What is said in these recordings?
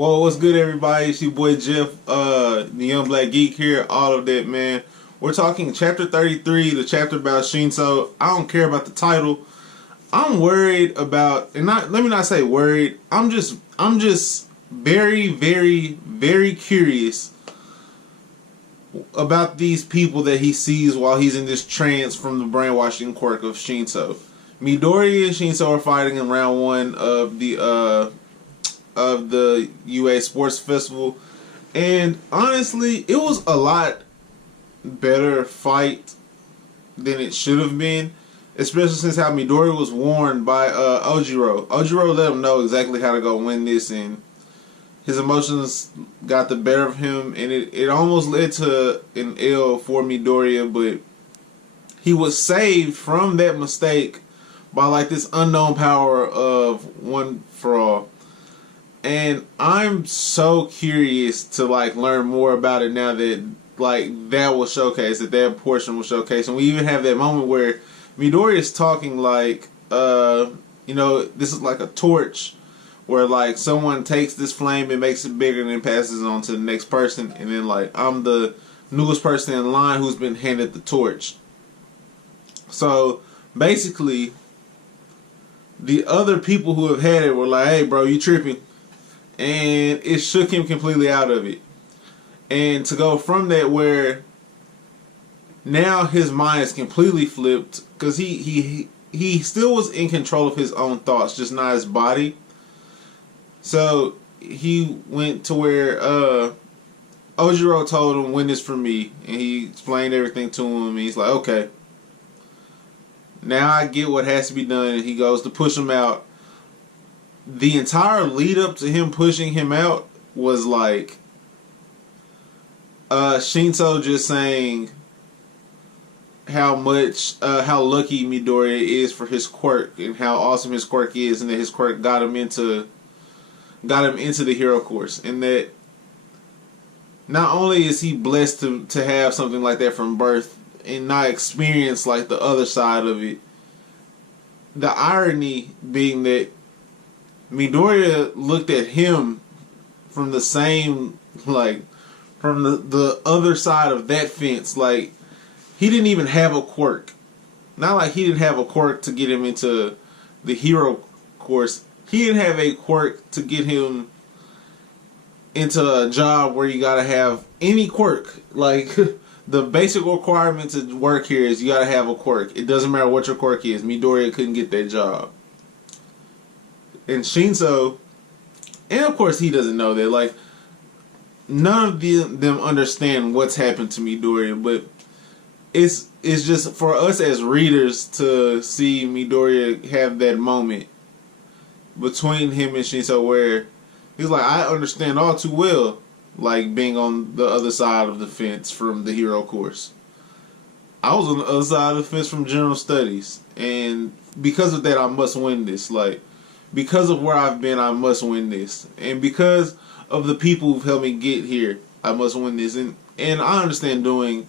Well, what's good, everybody? It's your boy Jeff, the Young Black Geek here. All of that, man. We're talking chapter 33, the chapter about Shinso. I don't care about the title. I'm worried about, and not let me not say worried. I'm just very, very, very curious about these people that he sees while he's in this trance from the brainwashing quirk of Shinso. Midori and Shinso are fighting in round one of the UA Sports Festival, and honestly, it was a lot better fight than it should have been, especially since how Midori was warned by Ojiro. Ojiro let him know exactly how to go win this, and his emotions got the better of him, and it almost led to an L for Midoriya, but he was saved from that mistake by like this unknown power of One for All. And I'm so curious to like learn more about it now that like that was showcased, that portion was showcased, and we even have that moment where Midori is talking like, this is like a torch, where like someone takes this flame and makes it bigger and then passes it on to the next person, and then like I'm the newest person in line who's been handed the torch. So basically, the other people who have had it were like, "Hey, bro, you tripping." And it shook him completely out of it. And to go from that, where now his mind is completely flipped, because he still was in control of his own thoughts, just not his body. So he went to where Ojiro told him, "Win this for me," and he explained everything to him. And he's like, "Okay, now I get what has to be done." And he goes to push him out. The entire lead up to him pushing him out was like Shinso just saying how lucky Midoriya is for his quirk and how awesome his quirk is, and that his quirk got him into the hero course, and that not only is he blessed to have something like that from birth and not experience like the other side of it. The irony being that Midoriya looked at him from the same, like, from the other side of that fence. Like, he didn't even have a quirk. Not like he didn't have a quirk to get him into the hero course. He didn't have a quirk to get him into a job where you gotta have any quirk. Like, the basic requirement to work here is you gotta have a quirk. It doesn't matter what your quirk is. Midoriya couldn't get that job. And Shinso, and of course he doesn't know that, like, none of them understand what's happened to Midoriya, but it's just for us as readers to see Midoriya have that moment between him and Shinso where he's like, I understand all too well, like, being on the other side of the fence from the hero course. I was on the other side of the fence from general studies, and because of that I must win this. Like, because of where I've been, I must win this. And because of the people who've helped me get here, I must win this. And I understand doing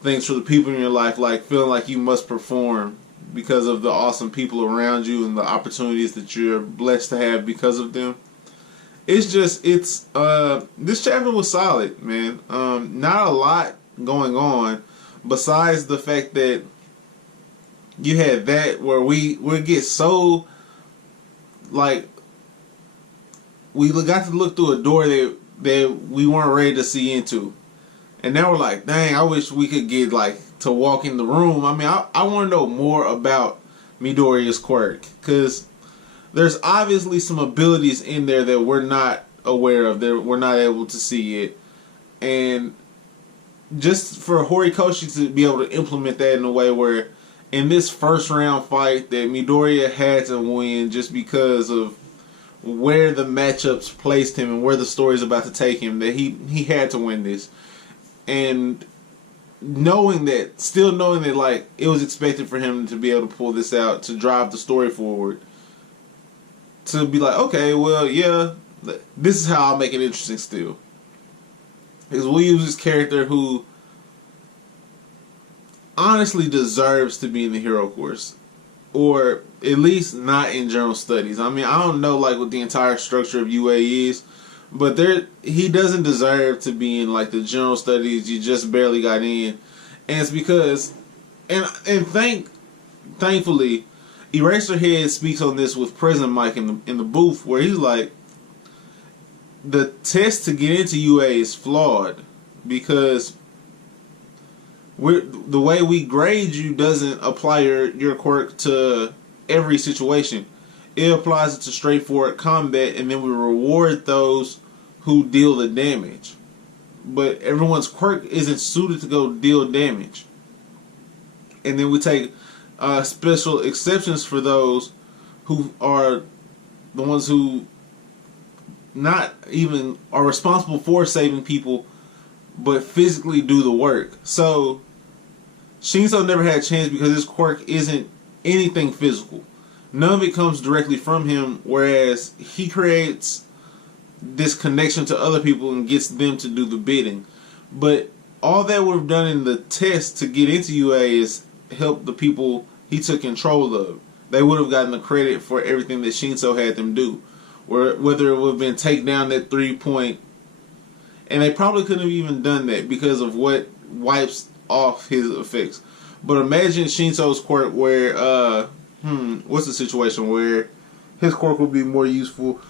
things for the people in your life, like feeling like you must perform because of the awesome people around you and the opportunities that you're blessed to have because of them. It's just, this chapter was solid, man. Not a lot going on besides the fact that you had that where we get so, like, we got to look through a door that we weren't ready to see into, and now we're like, dang, I wish we could get like to walk in the room. I mean, I want to know more about Midoriya's quirk, because there's obviously some abilities in there that we're not aware of, that we're not able to see it, and just for Horikoshi to be able to implement that in a way where in this first round fight that Midoriya had to win just because of where the matchups placed him and where the story's about to take him, that he had to win this. And still knowing that like it was expected for him to be able to pull this out, to drive the story forward, to be like, okay, well, yeah, this is how I'll make it interesting still. Because we'll use this character who honestly deserves to be in the hero course, or at least not in general studies. I mean, I don't know like what the entire structure of UA is, But he doesn't deserve to be in like the general studies. You just barely got in, and it's because, thankfully, Eraserhead speaks on this with President Mike in the booth where he's like, the test to get into UA is flawed because the way we grade you doesn't apply your quirk to every situation. It applies it to straightforward combat, and then we reward those who deal the damage. But everyone's quirk isn't suited to go deal damage. And then we take special exceptions for those who are the ones who not even are responsible for saving people, but physically do the work. So Shinso never had a chance because his quirk isn't anything physical. None of it comes directly from him, whereas he creates this connection to other people and gets them to do the bidding. But all that we've done in the test to get into UA is help the people he took control of. They would have gotten the credit for everything that Shinso had them do. Whether it would have been take down that 3-point, and they probably couldn't have even done that because of what wipes off his effects. But imagine Shinso's quirk where, what's the situation where his quirk would be more useful?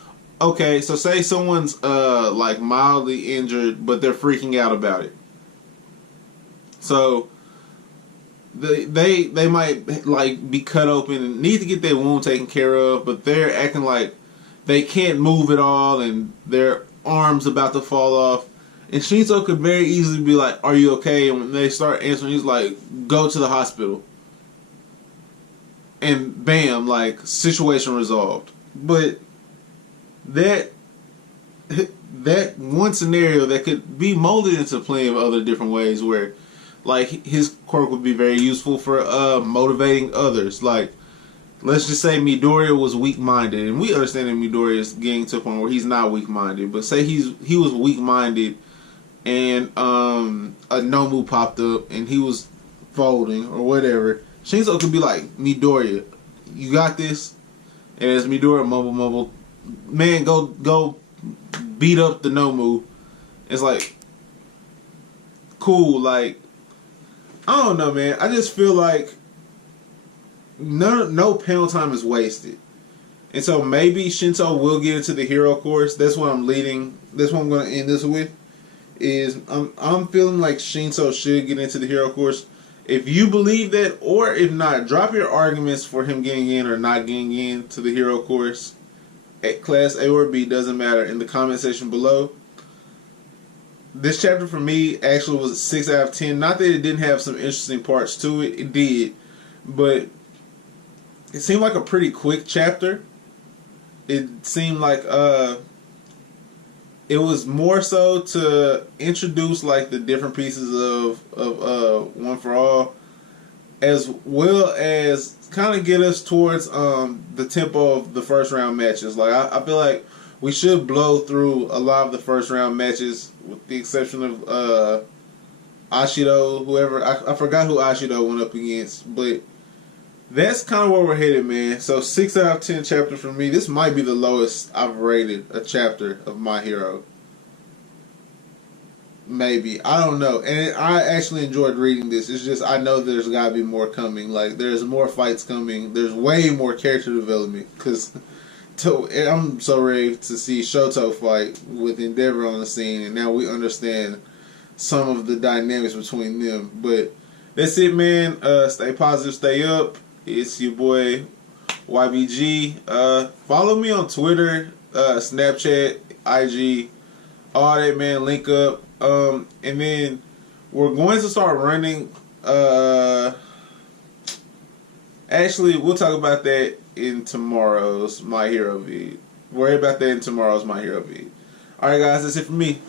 Okay, so say someone's like mildly injured, but they're freaking out about it. So they might like be cut open and need to get their wound taken care of, but they're acting like they can't move at all and their arm's about to fall off. And Shinso could very easily be like, "Are you okay?" And when they start answering, he's like, "Go to the hospital." And bam, like, situation resolved. But that one scenario that could be molded into plenty of other different ways where, like, his quirk would be very useful for motivating others. Like, let's just say Midoriya was weak-minded, and we understand that Midoriya is getting to a point where he's not weak-minded. But say he was weak-minded, and a Nomu popped up, and he was folding or whatever. Shinso could be like, "Midoriya, you got this." And as Midoriya mumble, "Man, go beat up the Nomu." It's like, cool. Like, I don't know, man. I just feel like no panel time is wasted. And so maybe Shinso will get into the hero course. That's what I'm leading. That's what I'm going to end this with. Is I'm feeling like Shinso should get into the hero course. If you believe that, or if not, drop your arguments for him getting in or not getting into the hero course. At Class A or B, doesn't matter, in the comment section below. This chapter for me actually was a 6 out of 10. Not that it didn't have some interesting parts to it. It did. But it seemed like a pretty quick chapter. It seemed like it was more so to introduce like the different pieces of One for All, as well as kind of get us towards the tempo of the first round matches. Like I feel like we should blow through a lot of the first round matches, with the exception of Ashido, whoever. I forgot who Ashido went up against, but that's kind of where we're headed, man. So 6 out of 10 chapter for me. This might be the lowest I've rated a chapter of My Hero. Maybe. I don't know. And I actually enjoyed reading this. It's just I know there's got to be more coming. Like, there's more fights coming. There's way more character development. Because I'm so ready to see Shoto fight with Endeavor on the scene. And now we understand some of the dynamics between them. But that's it, man. Stay positive, stay up. It's your boy YBG. Follow me on Twitter, Snapchat, IG, all that, man. Link up. And then we're going to start running. Actually, we'll talk about that in tomorrow's My Hero vid. Worry about that in tomorrow's My Hero vid. Alright, guys, that's it for me.